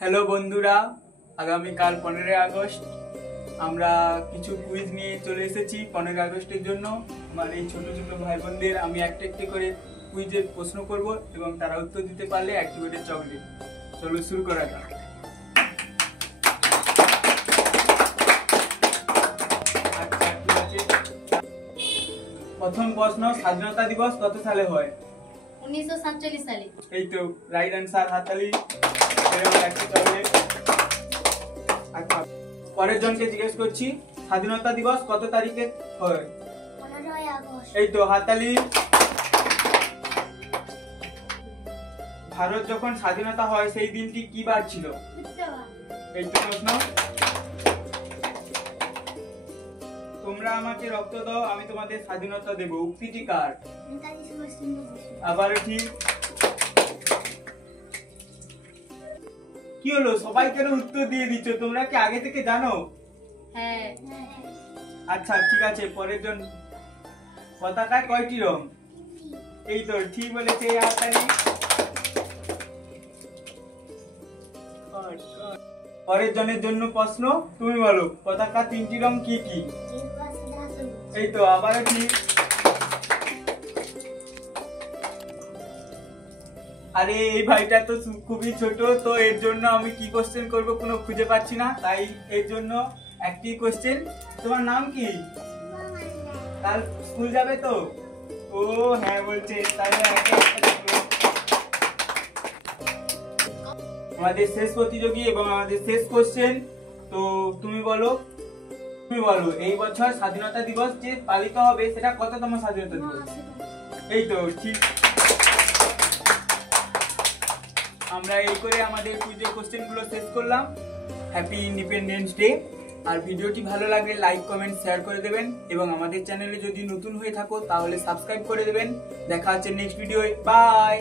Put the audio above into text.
Hello বন্ধুরা, আগামীকাল 15 August আমরা কিছু কুইজ নিয়ে চলে এসেছি। 15 আগস্টের জন্য আমার এই ছোট ছোট ভাই বোনদের আমি একটা একটা করে কুইজের প্রশ্ন করব এবং তারা উত্তর দিতে পারলে একটি করে চকলেট। চলো শুরু করা যাক। আচ্ছা, ঠিক আছে। প্রথম প্রশ্ন, স্বাধীনতা দিবস কত সালে হয়? 1947 সালে। এই তো রাইট অ্যান্সার, হাততালি। আচ্ছা, পরের জনকে জিজ্ঞেস করছি, স্বাধীনতা দিবস কত তারিখে হয়? 15 আগস্ট। এই তো হাততালি। ভারত যখন স্বাধীনতা হয় সেই দিনটি কি বার ছিল? এই তো প্রশ্ন। তোমরা আমাকে রক্ত দাও, আমি তোমাদের স্বাধীনতা দেব, উক্তিটি কার? আবারও ঠিক। কি হলো, সবাই কেন উত্তর দিয়ে দিচ্ছ? তোমরা কি আগে থেকে জানো? হ্যাঁ। আচ্ছা ঠিক আছে, পরের জন। পতাকায় কয়টি রং? এই তো ঠিক বলেছে, হাততালি। পরের জনের জন্য প্রশ্ন, তুমি বলো পতাকা 3টি রং কি কি? এই তো আবারও ঠিক। আরে এই ভাইটা তো খুবই ছোট, তো এর জন্য আমি কি কোশ্চেন করব কোনো খুঁজে পাচ্ছি না, তাই এর জন্য একটি কোশ্চেন। তোমার নাম কি? কাল স্কুল যাবে তো? ও হ্যাঁ বলছে, তাহলে আমাদের শেষ প্রতিযোগী এবং আমাদের শেষ কোশ্চেন। তো তুমি বলো এই বছর স্বাধীনতা দিবস যে পালিত হবে সেটা কততম স্বাধীনতা দিবস? এই তো ঠিক। আমরা এই করে আমাদের কুইজের কোশ্চেনগুলো শেষ করলাম। Happy independence day. আর ভিডিওটি ভালো লাগলে লাইক কমেন্ট শেয়ার করে দেবেন এবং আমাদের চ্যানেলে যদি নতুন হয়ে থাকো তাহলে সাবস্ক্রাইব করে দেবেন। দেখা হচ্ছে নেক্সট ভিডিওয়ে। বাই।